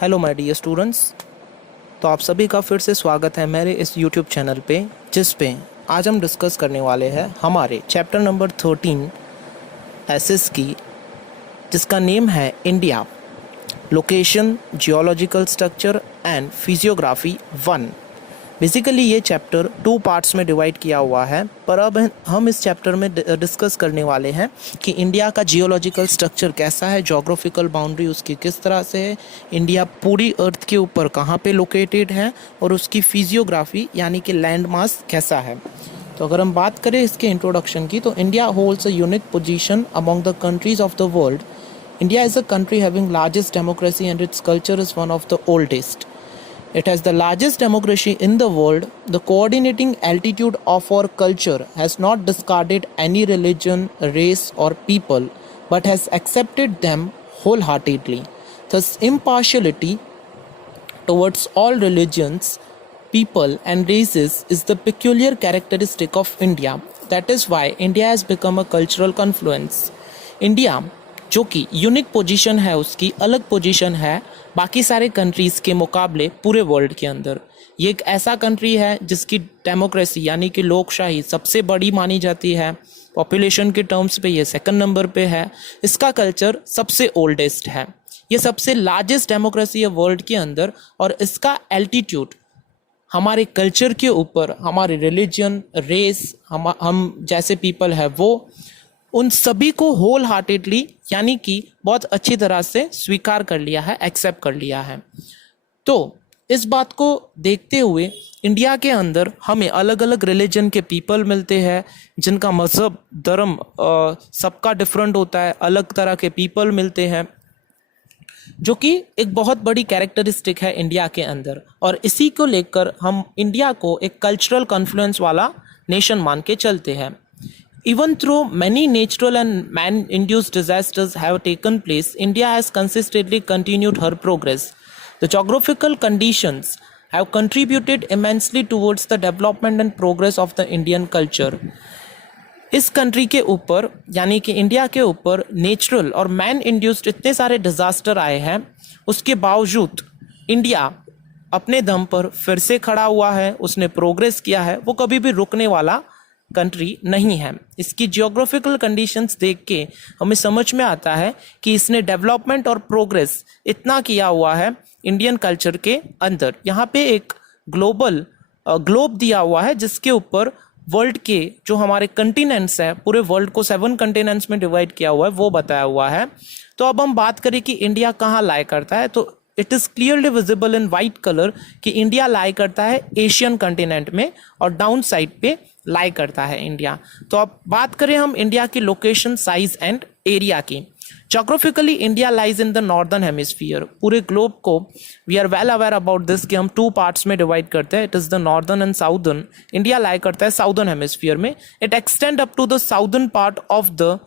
Hello my dear students. तो आप सभी का फिर से स्वागत है मेरे इस यूट्यूब चैनल पे, जिस पे आज हम डिस्कस करने वाले हैं हमारे चैप्टर नंबर 13 एसएस की, जिसका नेम है India, location, geological structure and physiography 1। Basically ये चैप्टर 2 पार्ट्स में डिवाइड किया हुआ है, पर अब हम इस चैप्टर में डिस्कस करने वाले हैं कि इंडिया का जियोलॉजिकल स्ट्रक्चर कैसा है, जोग्राफिकल बाउंड्री उसकी किस तरह से है, इंडिया पूरी अर्थ के ऊपर कहाँ पे लोकेटेड है और उसकी फिजियोग्राफी यानी कि लैंड मास कैसा है। तो अगर हम बात करें इसके इंट्रोडक्शन की, तो India holds a unique position among the countries of the world. India is a country having largest democracy and its culture is one of the oldest. It has the largest democracy in the world. The coordinating altitude of our culture has not discarded any religion, race, or people, but has accepted them wholeheartedly. Thus, impartiality towards all religions, people, and races is the peculiar characteristic of India. That is why India has become a cultural confluence. India जो कि unique position है, उसकी अलग position है बाकी सारे countries के मुकाबले पूरे वर्ल्ड के अंदर। ये एक ऐसा कंट्री है जिसकी डेमोक्रेसी यानी कि लोकशाही सबसे बड़ी मानी जाती है। पॉपुलेशन के टर्म्स पे ये सेकंड नंबर पे है। इसका कल्चर सबसे ओल्डेस्ट है। ये सबसे लार्जेस्ट डेमोक्रेसी है वर्ल्ड के अंदर, और इसका एल्टीट्यूड हमारे कल्चर के ऊपर, हमारे रिलीजन, रेस, हम जैसे पीपल है वो, उन सभी को होल हार्टेडली यानी कि बहुत अच्छी तरह से स्वीकार कर लिया है, एक्सेप्ट कर लिया है। तो इस बात को देखते हुए इंडिया के अंदर हमें अलग अलग रिलीजन के पीपल मिलते हैं, जिनका मज़हब, धर्म सबका डिफरेंट होता है। अलग तरह के पीपल मिलते हैं, जो कि एक बहुत बड़ी कैरेक्टरिस्टिक है इंडिया के अंदर। और इसी को लेकर हम इंडिया को एक कल्चरल कॉन्फ्लुएंस वाला नेशन मान के चलते हैं। Even though many natural and man-induced disasters have taken place, India has consistently continued her progress. The geographical conditions have contributed immensely towards the development and progress of the Indian culture. इस country के ऊपर यानी कि India के ऊपर natural और man induced इतने सारे डिजास्टर आए हैं, उसके बावजूद इंडिया अपने दम पर फिर से खड़ा हुआ है, उसने प्रोग्रेस किया है, वो कभी भी रुकने वाला कंट्री नहीं है। इसकी जियोग्राफिकल कंडीशंस देख के हमें समझ में आता है कि इसने डेवलपमेंट और प्रोग्रेस इतना किया हुआ है इंडियन कल्चर के अंदर। यहाँ पे एक ग्लोब दिया हुआ है, जिसके ऊपर वर्ल्ड के जो हमारे कंटिनेंट्स हैं, पूरे वर्ल्ड को 7 कंटिनेंट्स में डिवाइड किया हुआ है, वो बताया हुआ है। तो अब हम बात करें कि इंडिया कहाँ लाई करता है, तो it is clearly visible in white colour कि इंडिया लाई करता है एशियन कंटिनेंट में, और डाउन साइड पे लाई करता है इंडिया। तो अब बात करें हम इंडिया की लोकेशन, साइज एंड एरिया की। Geographically India lies in the northern hemisphere. पूरे ग्लोब को we are well aware about this कि हम 2 पार्ट्स में डिवाइड करते हैं। It is the northern and southern. India lie करता है साउदर्न हेमिस्फीयर में। It extend up to the southern part of the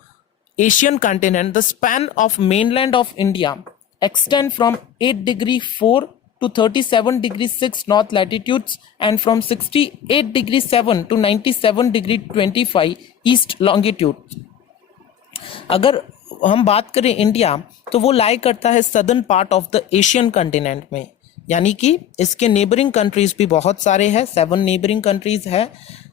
Asian continent. The span of mainland of India extend from 8 degree 4 to 37 degree 6 north latitudes and from 68 degree 7 to 97 degree 25 east longitude। अगर हम बात करें India, तो वो लाई करता है southern part of the Asian continent में, यानी कि इसके नेबरिंग कंट्रीज भी बहुत सारे हैं, 7 नेबरिंग कंट्रीज है।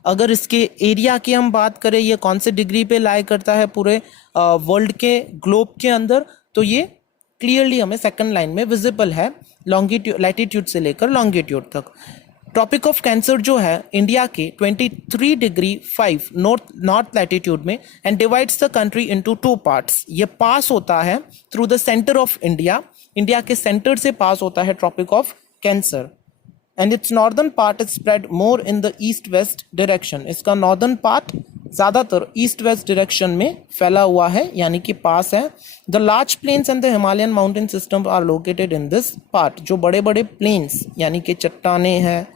अगर इसके एरिया की हम बात करें, ये कौन से डिग्री पे लाई करता है पूरे वर्ल्ड के ग्लोब के अंदर, तो ये क्लियरली हमें सेकंड लाइन में विजिबल है, लॉन्गिट्यूड, लैटिट्यूड से लेकर लॉन्गिट्यूड तक। ट्रॉपिक ऑफ कैंसर जो है इंडिया के 23 डिग्री 5 नॉर्थ लैटिट्यूड में, and divides the country into 2 parts. ये पास होता है through the centre of India. India के सेंटर से पास होता है tropic of cancer, and its northern part is spread more in the east west direction. इसका नॉर्दर्न पार्ट ज़्यादातर ईस्ट वेस्ट डायरेक्शन में फैला हुआ है, यानी कि पास है। The large plains and the Himalayan mountain system are located in this part. जो बड़े बड़े प्लेन्स यानी कि चट्टाने हैं,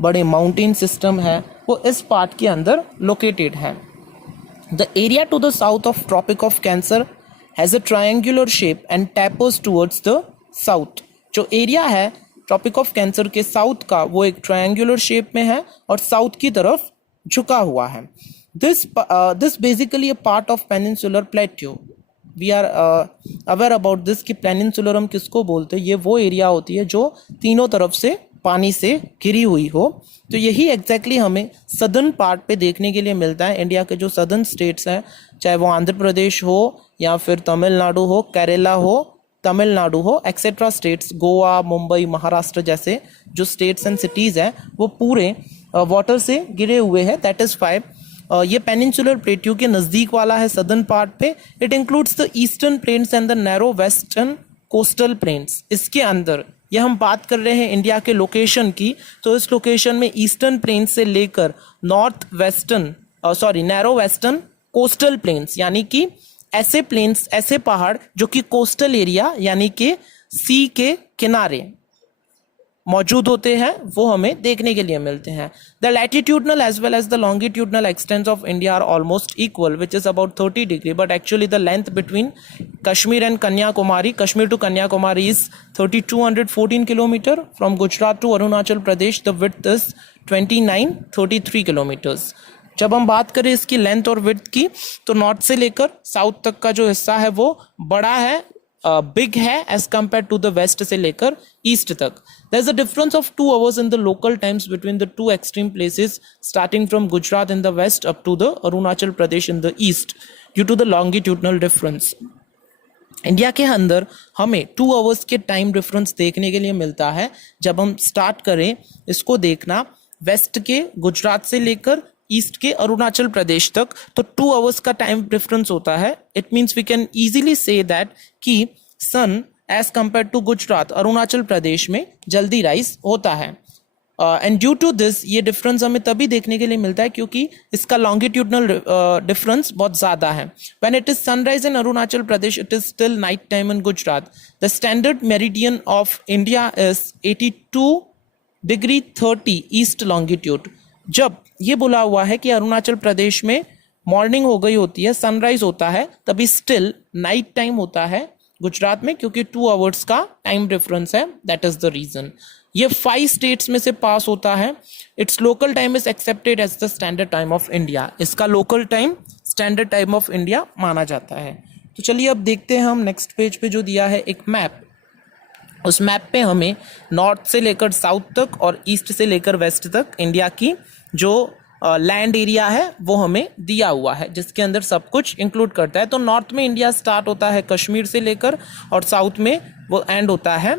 बड़े माउंटेन सिस्टम है, वो इस पार्ट के अंदर लोकेटेड है। The area to the south of tropic of cancer has a triangular shape and tapers towards the south. जो एरिया है ट्रॉपिक ऑफ कैंसर के साउथ का, वो एक ट्रायंगुलर शेप में है और साउथ की तरफ झुका हुआ है। This basically a part of peninsular plateau. We are aware about this कि पेनिनसुलर हम किसको बोलते हैं, ये वो एरिया होती है जो तीनों तरफ से पानी से घिरी हुई हो। तो यही एग्जैक्टली हमें सदर्न पार्ट पे देखने के लिए मिलता है। इंडिया के जो सदर्न स्टेट्स हैं, चाहे वो आंध्र प्रदेश हो या फिर तमिलनाडु हो, केरला हो, तमिलनाडु हो, एक्सेट्रा स्टेट्स, गोवा, मुंबई, महाराष्ट्र जैसे जो स्टेट्स एंड सिटीज़ हैं वो पूरे वाटर से घिरे हुए हैं। That is five. ये पेनिनसुलर प्लेट्यू के नज़दीक वाला है सदर्न पार्ट पे। It includes the eastern plains and the narrow western coastal plains. इसके अंदर ये हम बात कर रहे हैं इंडिया के लोकेशन की, तो इस लोकेशन में ईस्टर्न प्लेन्स से लेकर north western narrow western coastal planes, यानी कि ऐसे प्लेन्स, ऐसे पहाड़ जो कि कोस्टल एरिया यानी कि सी के किनारे मौजूद होते हैं, वो हमें देखने के लिए मिलते हैं। The latitudinal as well as the longitudinal extents of India are almost equal, which is about 30 degree, but actually the length between Kashmir and Kanyakumari, Kashmir to Kanyakumari is 3214 kilometre, from Gujarat to Arunachal Pradesh the width is 2933 kilometres. जब हम बात करें इसकी length और width की, तो north से लेकर साउथ तक का जो हिस्सा है वो बड़ा है, बिग है as compare to the west से लेकर ईस्ट तक। There is a difference of 2 hours in the local times between the two extreme places, starting from Gujarat in the west up to the Arunachal Pradesh in the east, due to the longitudinal difference. India के अंदर हमें 2 hours के time difference देखने के लिए मिलता है। जब हम स्टार्ट करें इसको देखना वेस्ट के गुजरात से लेकर ईस्ट के अरुणाचल प्रदेश तक, तो 2 आवर्स का टाइम डिफरेंस होता है। It means we can easily say that कि sun as compare to Gujarat, Arunachal Pradesh में जल्दी राइज होता है। एंड ड्यू टू दिस ये डिफरेंस हमें तभी देखने के लिए मिलता है क्योंकि इसका लॉन्गिट्यूडनल डिफरेंस बहुत ज़्यादा है। When it is sunrise in Arunachal Pradesh, it is still night time in Gujarat. The standard meridian of India is 82 degree 30 east longitude. जब ये बोला हुआ है कि अरुणाचल प्रदेश में मॉर्निंग हो गई होती है, सनराइज होता है, तभी स्टिल नाइट टाइम होता है गुजरात में, क्योंकि 2 आवर्स का टाइम डिफरेंस है। That is the reason. ये 5 स्टेट्स में से पास होता है। Its local time is accepted as the standard time of India. इसका local time standard time of India माना जाता है। तो चलिए अब देखते हैं हम नेक्स्ट पेज पे जो दिया है एक मैप। उस मैप पे हमें नॉर्थ से लेकर साउथ तक और ईस्ट से लेकर वेस्ट तक इंडिया की जो लैंड एरिया है वो हमें दिया हुआ है, जिसके अंदर सब कुछ इंक्लूड करता है। तो नॉर्थ में इंडिया स्टार्ट होता है कश्मीर से लेकर और साउथ में वो एंड होता है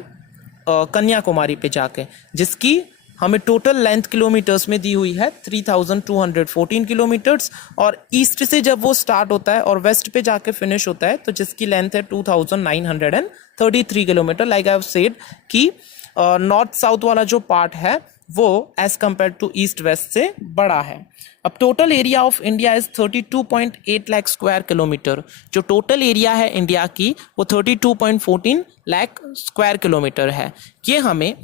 कन्याकुमारी पे जाके, जिसकी हमें टोटल लेंथ किलोमीटर्स में दी हुई है 3214 किलोमीटर्स। और ईस्ट से जब वो स्टार्ट होता है और वेस्ट पे जाके फिनिश होता है, तो जिसकी लेंथ है 2933 kilometre. Like I have said कि नॉर्थ साउथ वाला जो पार्ट है वो as compare to east west से बड़ा है। अब total area of India is 32.8 lakh square kilometre. जो टोटल एरिया है इंडिया की वो 32.14 लाख स्क्वायर किलोमीटर है। ये हमें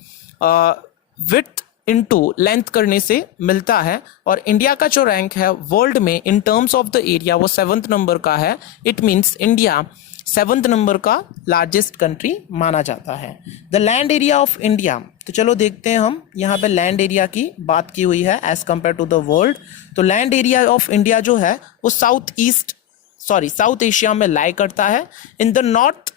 विड्थ इनटू लेंथ करने से मिलता है। और इंडिया का जो रैंक है वर्ल्ड में in terms of the area वो 7th नंबर का है। It means India 7th number का लार्जेस्ट कंट्री माना जाता है। The land area of India, तो चलो देखते हैं हम यहाँ पे लैंड एरिया की बात की हुई है as compare to the world. तो लैंड एरिया ऑफ इंडिया जो है वो साउथ एशिया में लाई करता है। इन द नॉर्थ,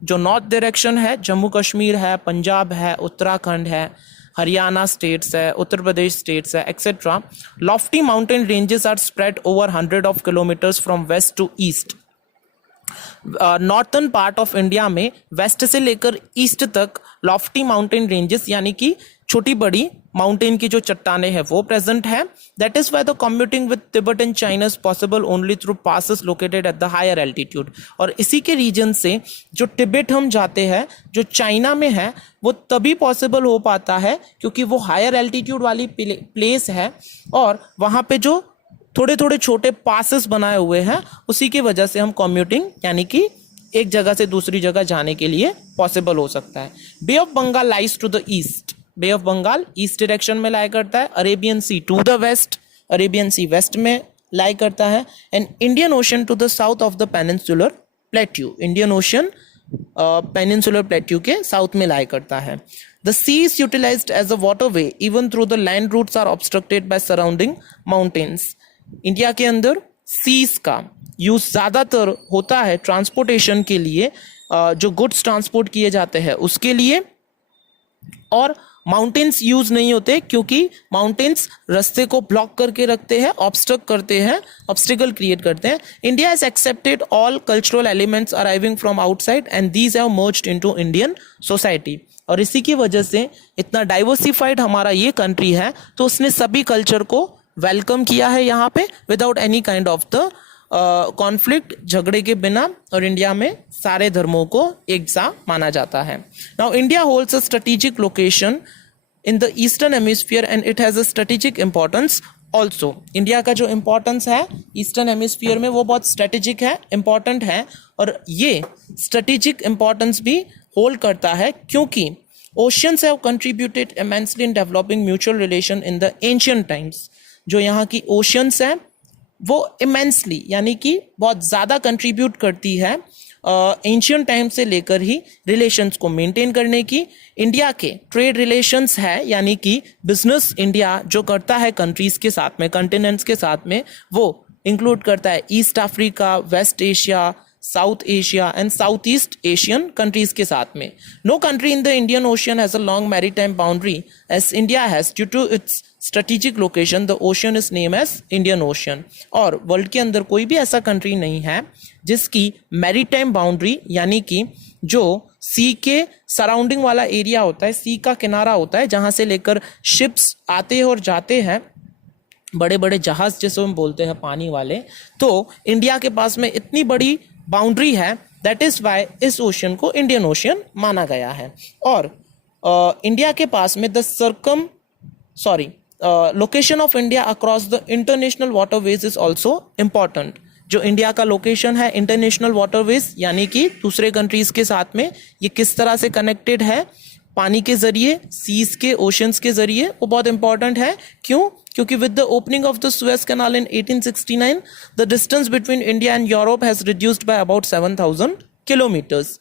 जो नॉर्थ डायरेक्शन है, जम्मू कश्मीर है, पंजाब है, उत्तराखंड है, हरियाणा स्टेट्स है, उत्तर प्रदेश स्टेट्स है, etcetera. Lofty mountain ranges are spread over 100 of kilometers from west to east. Northern part of India में वेस्ट से लेकर ईस्ट तक लॉफ्टी माउंटेन रेंजेस यानी कि छोटी बड़ी माउंटेन की जो चट्टाने हैं वो प्रेजेंट है। That is why the commuting with Tibet and China is possible only through passes located at the higher altitude. और इसी के रीजन से जो तिब्बत हम जाते हैं, जो चाइना में है, वो तभी पॉसिबल हो पाता है क्योंकि वो हायर एल्टीट्यूड वाली प्लेस है और वहाँ पे जो थोड़े थोड़े छोटे पासेस बनाए हुए हैं, उसी की वजह से हम कम्यूटिंग यानी कि एक जगह से दूसरी जगह जाने के लिए पॉसिबल हो सकता है। Bay of Bengal lies to the east. Bay of Bengal east direction में लाई करता है। Arabian sea to the west, Arabian sea west में लाई करता है। And Indian ocean to the south of the peninsular plateau. Indian ocean peninsular plateau के south में lie करता है। The sea is utilized as a waterway even though the land routes are obstructed by surrounding mountains. India के अंदर seize का use ज़्यादातर होता है ट्रांसपोर्टेशन के लिए, जो गुड्स ट्रांसपोर्ट किए जाते हैं उसके लिए, और माउंटेन्स यूज नहीं होते क्योंकि माउंटेन्स रास्ते को ब्लॉक करके रखते हैं, ऑब्स्टिकल क्रिएट करते हैं. India has accepted all cultural elements arriving from outside and these have merged into Indian society. और इसी की वजह से इतना डाइवर्सिफाइड हमारा ये कंट्री है, तो उसने सभी कल्चर को वेलकम किया है यहाँ पे without any kind of the conflict, झगड़े के बिना. और इंडिया में सारे धर्मों को एक सा माना जाता है. Now India holds a strategic location in the eastern hemisphere and it has a strategic importance also. India का जो इंपॉर्टेंस है ईस्टर्न हेमिस्फीयर में वो बहुत स्ट्रेटेजिक है, इंपॉर्टेंट है, और ये स्ट्रेटेजिक इंपॉर्टेंस भी होल्ड करता है क्योंकि oceans have contributed immensely in developing mutual relation in the ancient times. जो यहाँ की ओशियंस हैं वो इमेंसली यानी कि बहुत ज़्यादा कंट्रीब्यूट करती है एंशियंट टाइम से लेकर ही रिलेशंस को मेंटेन करने की. इंडिया के ट्रेड रिलेशंस है यानी कि बिजनेस इंडिया जो करता है कंट्रीज़ के साथ में, कॉन्टिनेंट्स के साथ में, वो इंक्लूड करता है East Africa, West Asia, South Asia and South East Asian countries के साथ में. No country in the Indian Ocean has a long maritime boundary as India has. Due to its strategic location the ocean is name as Indian Ocean. और world के अंदर कोई भी ऐसा country नहीं है जिसकी मैरीटाइम बाउंड्री यानी कि जो सी के सराउंडिंग वाला एरिया होता है, सी का किनारा होता है जहाँ से लेकर शिप्स आते हैं और जाते हैं, बड़े बड़े जहाज जैसे हम बोलते हैं पानी वाले, तो इंडिया के पास में इतनी बड़ी बाउंड्री है. दैट इज वाई इस ओशियन को इंडियन ओशियन माना गया है. और इंडिया के पास में location of India across the international waterways is also important. जो इंडिया का लोकेशन है इंटरनेशनल वाटरवेज यानी कि दूसरे कंट्रीज के साथ में ये किस तरह से कनेक्टेड है, पानी के जरिए, सीज के, ओशंस के जरिए, वो बहुत इंपॉर्टेंट है. क्यों? क्योंकि with the opening of the Suez canal in 1869 the distance between India and Europe has reduced by about 7,000 kilometres.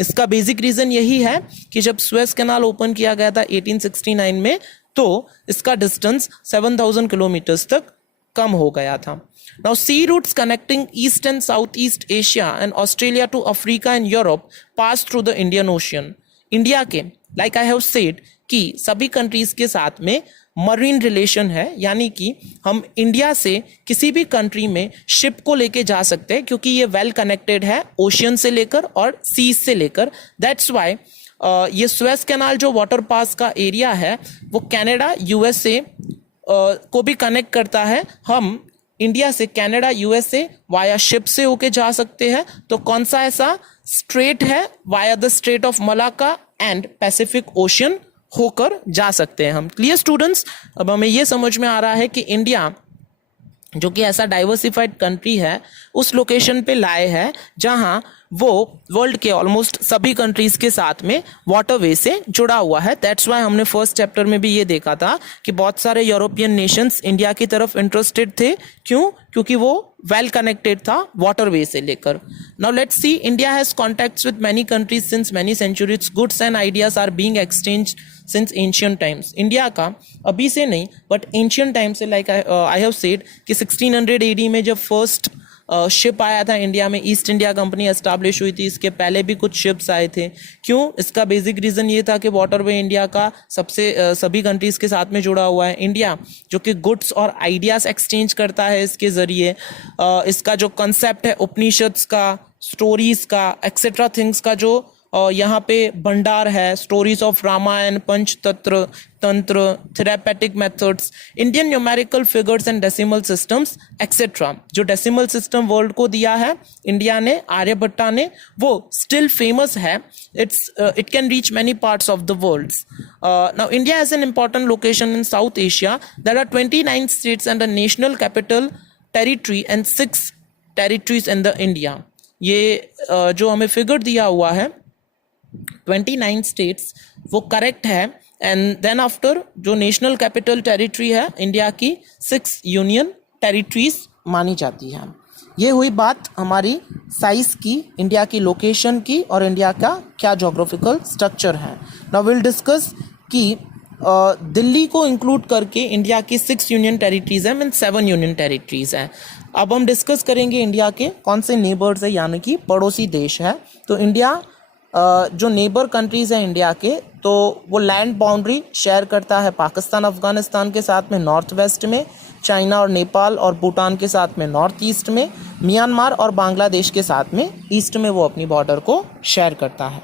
इसका बेसिक रीजन यही है कि जब सुएज कैनाल ओपन किया गया था 1869 में, तो इसका डिस्टेंस 7,000 किलोमीटर्स तक कम हो गया था. Now, sea routes connecting East and Southeast Asia and Australia to Africa and Europe pass through the Indian Ocean. India के like I have said कि सभी कंट्रीज के साथ में मरीन रिलेशन है, यानी कि हम इंडिया से किसी भी कंट्री में शिप को लेके जा सकते हैं क्योंकि ये वेल कनेक्टेड है ओशियन से लेकर और सीज से लेकर. दैट्स वाई ये सुएज कैनाल जो वाटर पास का एरिया है वो कनाडा, यूएसए को भी कनेक्ट करता है. हम इंडिया से कनाडा, यूएसए वाया शिप से होके जा सकते हैं. तो कौन सा ऐसा स्ट्रेट है? Via the straight of Malacca and Pacific ocean होकर जा सकते हैं हम. Clear students? अब हमें ये समझ में आ रहा है कि इंडिया जो कि ऐसा डाइवर्सिफाइड कंट्री है उस लोकेशन पे लाए है जहां वो वर्ल्ड के ऑलमोस्ट सभी कंट्रीज के साथ में वाटरवे से जुड़ा हुआ है. दैट्स वाई हमने फर्स्ट चैप्टर में भी ये देखा था कि बहुत सारे यूरोपियन नेशंस इंडिया की तरफ इंटरेस्टेड थे. क्यों? क्योंकि वो वेल कनेक्टेड था वाटरवे से लेकर. Now let's see, India has contacts with many countries since many centuries. Goods and ideas are being exchanged since ancient times. India का अभी से नहीं बट एंशियंट टाइम से, लाइक आई हैव सेड कि 1600 AD में जब फर्स्ट शिप आया था इंडिया में, ईस्ट इंडिया कंपनी एस्टैब्लिश हुई थी. इसके पहले भी कुछ शिप्स आए थे. क्यों? इसका बेसिक रीज़न ये था कि वाटरवे इंडिया का सबसे सभी कंट्रीज़ के साथ में जुड़ा हुआ है. इंडिया जो कि गुड्स और आइडियाज़ एक्सचेंज करता है इसके ज़रिए. इसका जो कंसेप्ट है उपनिषद्स का, स्टोरीज़ का, एक्सेट्रा थिंग्स का जो यहाँ पे भंडार है, stories of Ramayan, Panchatantra, tantra, therapeutic methods, Indian numerical figures and decimal systems etcetera. जो डेसिमल सिस्टम वर्ल्ड को दिया है इंडिया ने, आर्यभट्टा ने, वो स्टिल फेमस है. It can reach many parts of the world. Now India has an important location in South Asia. There are 29 states and a national capital territory and 6 territories in the India. ये जो हमें figure दिया हुआ है 29 states वो correct है. And then after जो national capital territory है इंडिया की 6 यूनियन टेरिटरीज मानी जाती है. ये हुई बात हमारी साइज की, इंडिया की लोकेशन की और इंडिया का क्या जोग्राफिकल स्ट्रक्चर है. नाउ विल डिस्कस कि दिल्ली को इंक्लूड करके इंडिया की 6 यूनियन टेरिटरीज है, मीन 7 यूनियन टेरिटरीज हैं. अब हम डिस्कस करेंगे इंडिया के कौन से नेबर्स है यानी कि पड़ोसी देश है। तो इंडिया जो नेबर कंट्रीज है इंडिया के, तो वो लैंड बाउंड्री शेयर करता है पाकिस्तान अफगानिस्तान के साथ में नॉर्थ वेस्ट में, चाइना और नेपाल और भूटान के साथ में नॉर्थ ईस्ट में, म्यांमार और बांग्लादेश के साथ में ईस्ट में वो अपनी बॉर्डर को शेयर करता है।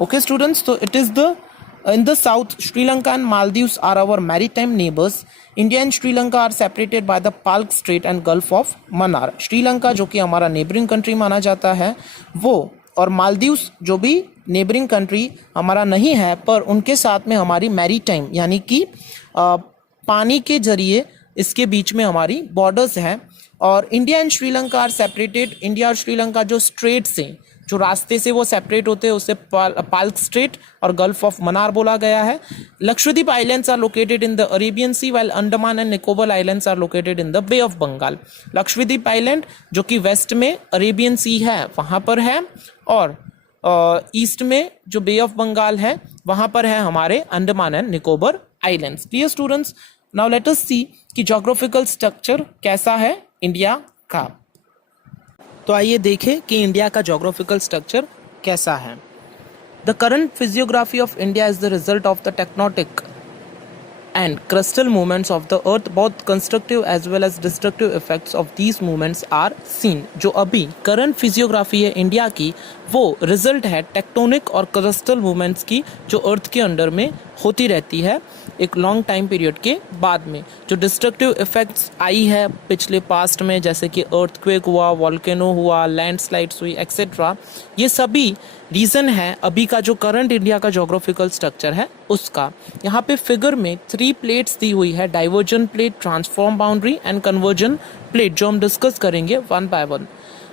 ओके स्टूडेंट्स, तो it is the in the south, Sri Lanka and Maldives are our maritime neighbors. India and Sri Lanka are separated by the Palk Strait and Gulf of Mannar. Sri Lanka जो कि हमारा neighbouring country माना जाता है वो, और मालदीव्स जो भी नेबरिंग कंट्री हमारा नहीं है, पर उनके साथ में हमारी मैरीटाइम यानी कि पानी के जरिए इसके बीच में हमारी बॉर्डर्स हैं। और India and Sri Lanka are separated, India और श्रीलंका जो स्ट्रेट से, जो रास्ते से वो सेपरेट होते हैं उसे पाल्क स्ट्रेट और गल्फ ऑफ मन्नार बोला गया है। Lakshadweep islands are located in the Arabian sea, while Andaman and Nicobar islands are located in the bay of Bengal. Lakshadweep island जो कि वेस्ट में अरेबियन सी है वहाँ पर है, और ईस्ट में जो बे ऑफ बंगाल है वहाँ पर है हमारे Andaman and Nicobar islands. Clear students, now let us see कि ज्योग्राफिकल स्ट्रक्चर कैसा है इंडिया का। तो आइए देखें कि इंडिया का ज्योग्राफिकल स्ट्रक्चर कैसा है। The current physiography of India is the result of the tectonic and crustal movements of the earth. Both constructive as well as destructive effects of these movements are seen. जो अभी current physiography है India की, वो result है tectonic और crustal movements की, जो अर्थ के अंडर में होती रहती है एक लॉन्ग टाइम पीरियड के बाद में। जो डिस्ट्रक्टिव इफेक्ट्स आई है पिछले पास्ट में, जैसे कि अर्थक्वेक हुआ, वॉल्केनो हुआ, लैंडस्लाइड्स हुई एक्सेट्रा, ये सभी रीज़न है अभी का जो करंट इंडिया का ज्योग्राफिकल स्ट्रक्चर है उसका। यहाँ पे फिगर में 3 प्लेट्स दी हुई है, diversion plate, transform boundary and conversion plate, जो हम डिस्कस करेंगे वन बाय वन।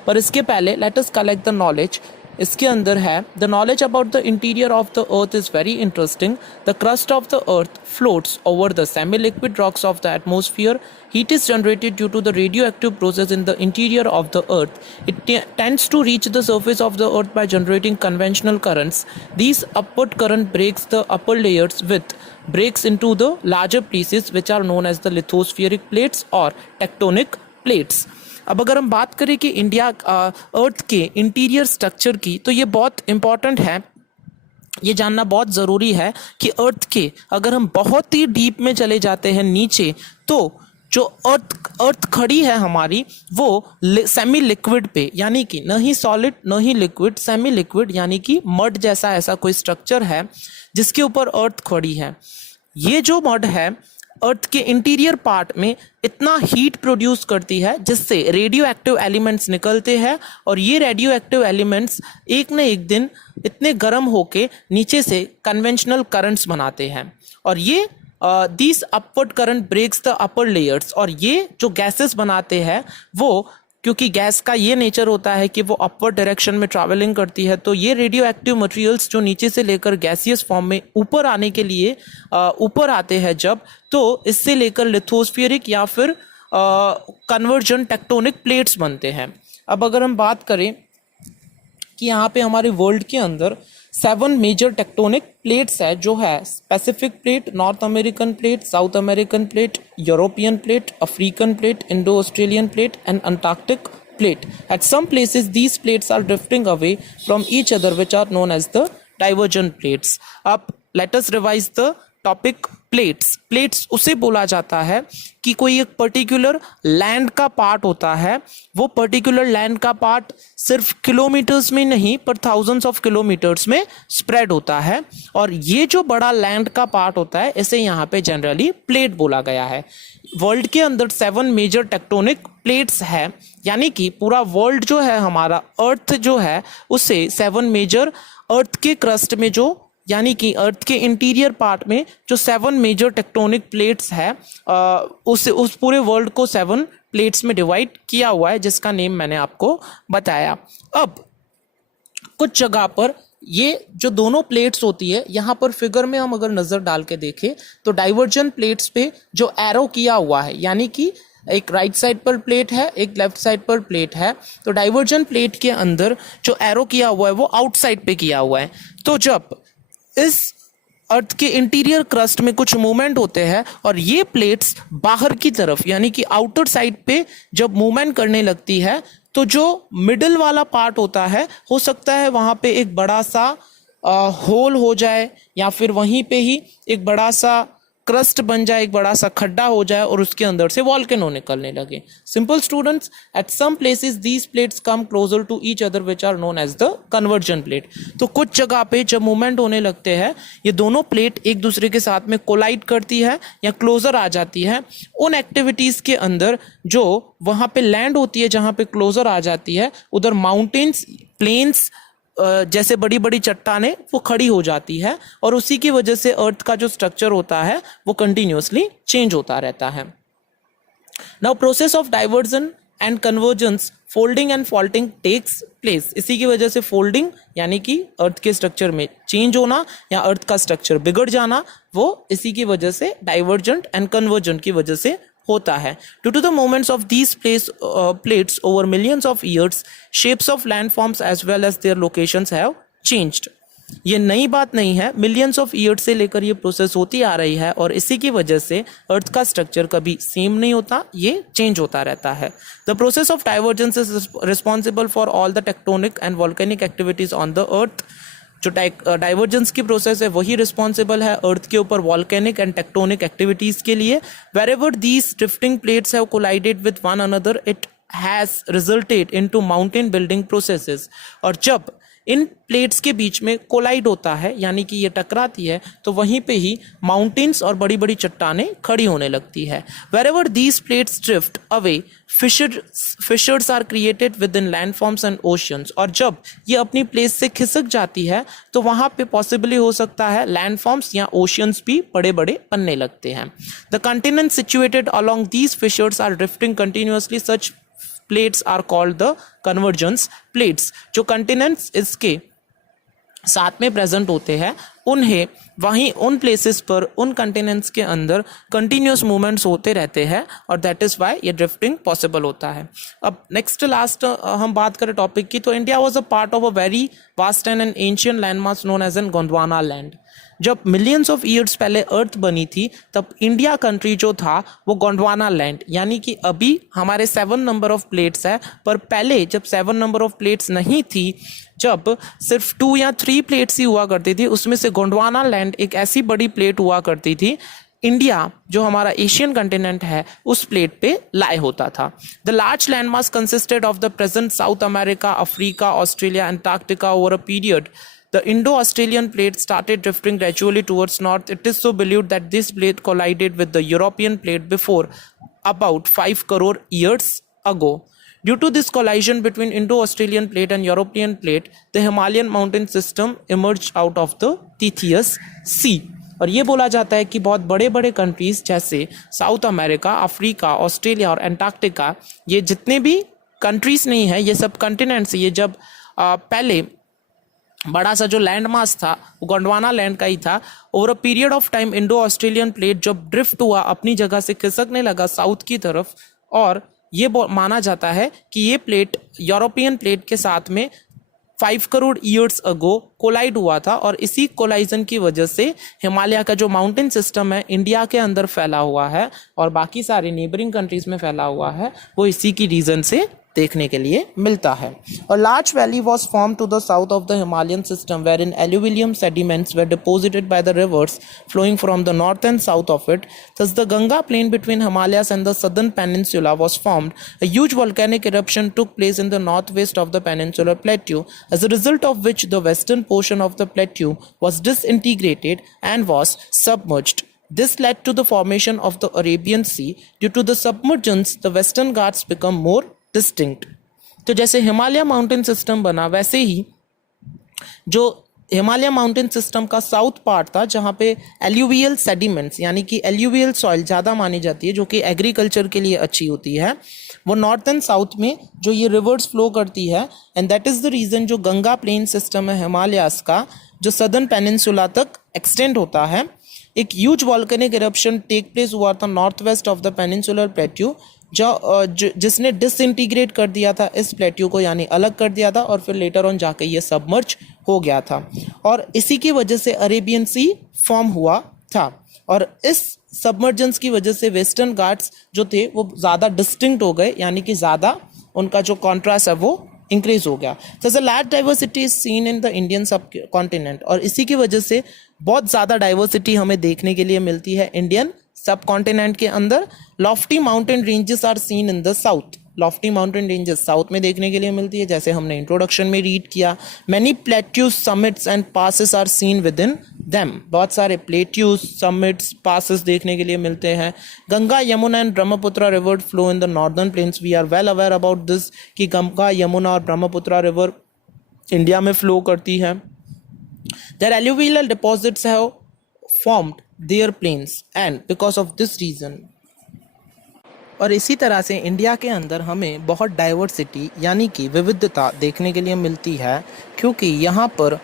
पर इसके पहले let us collect the knowledge. इसके अंदर है the knowledge about the interior of the earth is very interesting. The crust of the earth floats over the semi liquid rocks of the atmosphere. Heat is generated due to the radioactive process in the interior of the earth. It tends to reach the surface of the earth by generating conventional currents. These upward current breaks the upper layers with breaks into the larger pieces which are known as the lithospheric plates or tectonic plates. अब अगर हम बात करें कि India अर्थ के interior structure की, तो ये बहुत इंपॉर्टेंट है, ये जानना बहुत ज़रूरी है कि अर्थ के अगर हम बहुत ही डीप में चले जाते हैं नीचे, तो जो अर्थ खड़ी है हमारी वो सेमी लिक्विड पे, यानी कि न ही सॉलिड न ही लिक्विड, सेमी लिक्विड यानी कि मड जैसा ऐसा कोई स्ट्रक्चर है जिसके ऊपर अर्थ खड़ी है। ये जो मड है अर्थ के इंटीरियर पार्ट में इतना हीट प्रोड्यूस करती है जिससे रेडियो एक्टिव एलिमेंट्स निकलते हैं, और ये रेडियो एक्टिव एलिमेंट्स एक न एक दिन इतने गर्म होके नीचे से कन्वेंशनल करंट्स बनाते हैं, और ये this upward current breaks the upper layers. और ये जो गैसेस बनाते हैं वो, क्योंकि गैस का ये नेचर होता है कि वो अपवर्ड डायरेक्शन में ट्रैवलिंग करती है, तो ये रेडियो एक्टिव मटेरियल्स जो नीचे से लेकर गैसियस फॉर्म में ऊपर आने के लिए ऊपर आते हैं जब, तो इससे लेकर लिथोस्फियरिक या फिर कन्वर्जन टेक्टोनिक प्लेट्स बनते हैं। अब अगर हम बात करें कि यहाँ पे हमारे वर्ल्ड के अंदर 7 मेजर टेक्टोनिक प्लेट्स है, जो है Pacific plate, north American plate, south American plate, European plate, African plate, Indo Australian plate and Antarctic plate. At some places these plates are drifting away from each other, which are known as the divergent plates. अब let us revise the topic plates. Plates उसे बोला जाता है कि कोई एक particular land का part होता है, वो पर्टिकुलर लैंड का पार्ट सिर्फ किलोमीटर्स में नहीं पर थाउजेंड्स ऑफ किलोमीटर्स में स्प्रेड होता है, और ये जो बड़ा लैंड का पार्ट होता है इसे यहाँ पे जनरली प्लेट बोला गया है। वर्ल्ड के अंदर 7 मेजर टेक्टोनिक प्लेट्स है, यानी कि पूरा वर्ल्ड जो है हमारा अर्थ जो है उसे 7 मेजर अर्थ के क्रस्ट में जो, यानी कि अर्थ के इंटीरियर पार्ट में जो 7 मेजर टेक्टोनिक प्लेट्स है उस पूरे वर्ल्ड को 7 प्लेट्स में डिवाइड किया हुआ है, जिसका नेम मैंने आपको बताया। अब कुछ जगह पर ये जो दोनों प्लेट्स होती है, यहाँ पर फिगर में हम अगर नज़र डाल के देखें तो डाइवर्जन प्लेट्स पे जो एरो किया हुआ है, यानी कि एक राइट साइड पर प्लेट है, एक लेफ्ट साइड पर प्लेट है, तो डाइवर्जन प्लेट के अंदर जो एरो किया हुआ है वो आउटसाइड पे किया हुआ है। तो जब इस अर्थ के इंटीरियर क्रस्ट में कुछ मूवमेंट होते हैं और ये प्लेट्स बाहर की तरफ यानी कि आउटर साइड पे जब मूवमेंट करने लगती है तो जो मिडिल वाला पार्ट होता है हो सकता है वहाँ पे एक बड़ा सा होल हो जाए या फिर वहीं पे ही एक बड़ा सा क्रस्ट बन जाए, एक बड़ा सा खड्डा हो जाए और उसके अंदर से वॉल्केनो निकलने लगे। Simple students, at some places these plates come closer to each other which are known as the conversion plate. तो कुछ जगह पे जब मूवमेंट होने लगते हैं ये दोनों प्लेट एक दूसरे के साथ में कोलाइड करती है या क्लोजर आ जाती है। उन एक्टिविटीज के अंदर जो वहाँ पे लैंड होती है जहाँ पे क्लोजर आ जाती है उधर माउंटेन्स, प्लेन्स जैसे बड़ी बड़ी चट्टानें वो खड़ी हो जाती है और उसी की वजह से अर्थ का जो स्ट्रक्चर होता है वो कंटिन्यूअसली चेंज होता रहता है। Now process of diversion and convergence, folding and faulting takes place. इसी की वजह से फोल्डिंग यानी कि अर्थ के स्ट्रक्चर में चेंज होना या अर्थ का स्ट्रक्चर बिगड़ जाना वो इसी की वजह से डाइवर्जेंट एंड कन्वर्जेंट की वजह से होता है। Due to the movements of these plates over millions of years, shapes of landforms as well as their locations have changed. ये नई बात नहीं है, मिलियंस ऑफ ईयर्स से लेकर ये प्रोसेस होती आ रही है और इसी की वजह से अर्थ का स्ट्रक्चर कभी सेम नहीं होता, ये चेंज होता रहता है। The process of divergence is responsible for all the tectonic and volcanic activities on the earth. जो डाइवर्जेंस की प्रोसेस है वही रिस्पॉन्सिबल है अर्थ के ऊपर वॉल्केनिक एंड टेक्टोनिक एक्टिविटीज के लिए। Wherever these drifting plates have collided with one another it has resulted into mountain building processes. और जब इन प्लेट्स के बीच में कोलाइड होता है यानी कि ये टकराती है तो वहीं पे ही माउंटेन्स और बड़ी बड़ी चट्टानें खड़ी होने लगती है। Wherever these plates drift away, fissures are created within landforms and oceans. और जब ये अपनी प्लेस से खिसक जाती है तो वहाँ पे पॉसिबली हो सकता है लैंडफॉर्म्स या ओशियंस भी बड़े बड़े बनने लगते हैं। The continents situated along these fissures are drifting continuously, such plates are called the convergence plates. जो कंटिनेंट्स इसके साथ में प्रेजेंट होते हैं उन्हें वहीं उन प्लेसेस पर उन कंटिनेंट्स के अंदर कंटिन्यूस मूवमेंट्स होते रहते हैं और दैट इज वाई ये ड्रिफ्टिंग पॉसिबल होता है। अब नेक्स्ट लास्ट हम बात करें टॉपिक की, तो India was a part of a very vast and an ancient landmass known as an Gondwana land. जब मिलियंस ऑफ ईयर्स पहले अर्थ बनी थी तब इंडिया कंट्री जो था वो गोंडवाना लैंड, यानी कि अभी हमारे 7 नंबर ऑफ प्लेट्स है पर पहले जब 7 नंबर ऑफ प्लेट्स नहीं थी, जब सिर्फ 2 या 3 प्लेट्स ही हुआ करती थी, उसमें से गोंडवाना लैंड एक ऐसी बड़ी प्लेट हुआ करती थी। इंडिया जो हमारा एशियन कंटिनेंट है उस प्लेट पे लाई होता था। The large landmass consisted of the present south America, Africa, Australia, Antarctica over a period the Indo-Australian plate started drifting gradually towards north. It is so believed that this plate collided with the European plate before about 5 crore years ago. Due to this collision between Indo-Australian plate and European plate, the Himalayan mountain system emerged out of the Tethys Sea. और ये बोला जाता है कि बहुत बड़े बड़े countries जैसे साउथ अमेरिका, अफ्रीका, ऑस्ट्रेलिया और अंटार्कटिका, ये जितने भी कंट्रीज नहीं है, ये सब कंटिनेंट्स, ये जब पहले बड़ा सा जो लैंड मास था वो गोंडवाना लैंड का ही था। Over a period of time Indo Australian plate जब ड्रिफ्ट हुआ, अपनी जगह से खिसकने लगा साउथ की तरफ, और ये माना जाता है कि ये प्लेट यूरोपियन प्लेट के साथ में 5 करोड़ ईयर्स अगो कोलाइड हुआ था और इसी कोलाइजन की वजह से हिमालय का जो माउंटेन सिस्टम है इंडिया के अंदर फैला हुआ है और बाकी सारे नेबरिंग कंट्रीज में फैला हुआ है, वो इसी की रीजन से देखने के लिए मिलता है। और large valley was form to the south of the Himalayan system where in alluvium sediments were deposited by the rivers flowing from the north and south of it. Thus the Ganga plain between Himalayas and the southern peninsula was formed. A huge volcanic eruption took place in the northwest of the peninsular plateau, as a result of which the western portion of the plateau was disintegrated and was submerged. This led to the formation of the Arabian Sea. Due to the submergence, the Western Ghats become more distinct. तो जैसे Himalaya mountain system बना वैसे ही जो Himalaya mountain system का south part था जहाँ पे alluvial sediments यानी कि एल्यूवियल सॉइल ज़्यादा मानी जाती है जो कि एग्रीकल्चर के लिए अच्छी होती है, वो नॉर्थ एंड साउथ में जो ये रिवर्स फ्लो करती है, and that is the reason जो गंगा प्लेन सिस्टम है हिमालयास का जो सदर्न पेनिनसुला तक एक्सटेंड होता है। एक huge volcanic eruption take place हुआ था north west of the peninsular plateau जिसने डिसइंटीग्रेट कर दिया था इस प्लेट्यू को, यानी अलग कर दिया था, और फिर लेटर ऑन जाके ये सबमर्ज हो गया था और इसी की वजह से अरेबियन सी फॉर्म हुआ था। और इस सबमर्जेंस की वजह से वेस्टर्न घाट्स जो थे वो ज़्यादा डिस्टिंक्ट हो गए, यानी कि ज़्यादा उनका जो कॉन्ट्रास्ट है वो इंक्रीज हो गया। So large diversity is seen in the Indian सब कॉन्टिनेंट, और इसी की वजह से बहुत ज़्यादा डाइवर्सिटी हमें देखने के लिए मिलती है इंडियन सब कॉन्टिनेंट के अंदर। Lofty mountain ranges are seen in the south, lofty mountain ranges south में देखने के लिए मिलती है, जैसे हमने इंट्रोडक्शन में रीड किया। Many plateaus summits and passes are seen within them, बहुत सारे प्लेट्यूज समिट्स पासेस देखने के लिए मिलते हैं। Ganga Yamuna and Brahmaputra river flow in the northern plains, we are well aware about this कि गंगा यमुना और ब्रह्मपुत्र रिवर इंडिया में फ्लो करती है। Their alluvial deposits have formed their plains and because of this reason, और इसी तरह से इंडिया के अंदर हमें बहुत डाइवर्सिटी यानी कि विविधता देखने के लिए मिलती है, क्योंकि यहाँ पर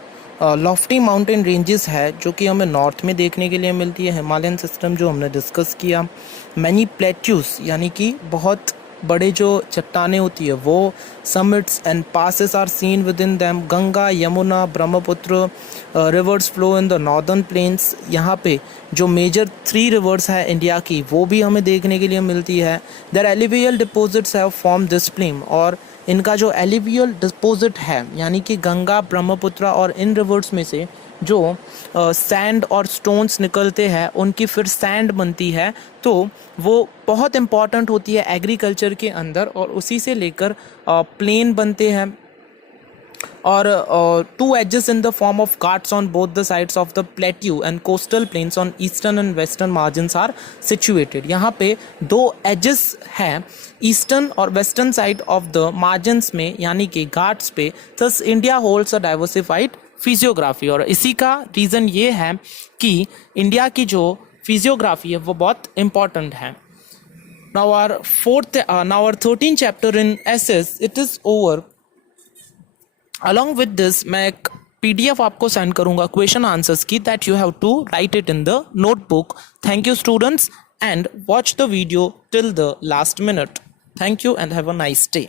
लॉफ्टी माउंटेन रेंजेस है जो कि हमें नॉर्थ में देखने के लिए मिलती है, हिमालयन सिस्टम जो हमने डिस्कस किया। मैनी प्लेट्यूज यानी कि बहुत बड़े जो चट्टानें होती है वो, summits and passes are seen within them. Ganga Yamuna Brahmaputra rivers flow in the northern plains, यहाँ पे जो मेजर 3 रिवर्स है इंडिया की वो भी हमें देखने के लिए मिलती है। Their alluvial deposits have form this plain, और इनका जो एलिवियल डिपॉजिट है यानी कि गंगा ब्रह्मपुत्र और इन रिवर्स में से जो सैंड और स्टोन्स निकलते हैं उनकी फिर सैंड बनती है, तो वो बहुत इम्पॉर्टेंट होती है एग्रीकल्चर के अंदर, और उसी से लेकर प्लेन बनते हैं। और 2 edges in the form of Ghats on both the sides of the plateau and coastal plains on eastern and western margins are situated। यहाँ पे 2 edges हैं ईस्टर्न और western side of the margins में यानी कि घाट्स पे। thus India holds a diversified physiography, और इसी का रीज़न ये है कि इंडिया की जो फिजियोग्राफी है वो बहुत इम्पॉर्टेंट है। now our 13th chapter in SS it is over। Along with this मैं एक PDF आपको सेंड करूंगा क्वेश्चन आंसर्स की, that you have to write it in the notebook. Thank you students, and watch the video till the last minute. Thank you and have a nice day.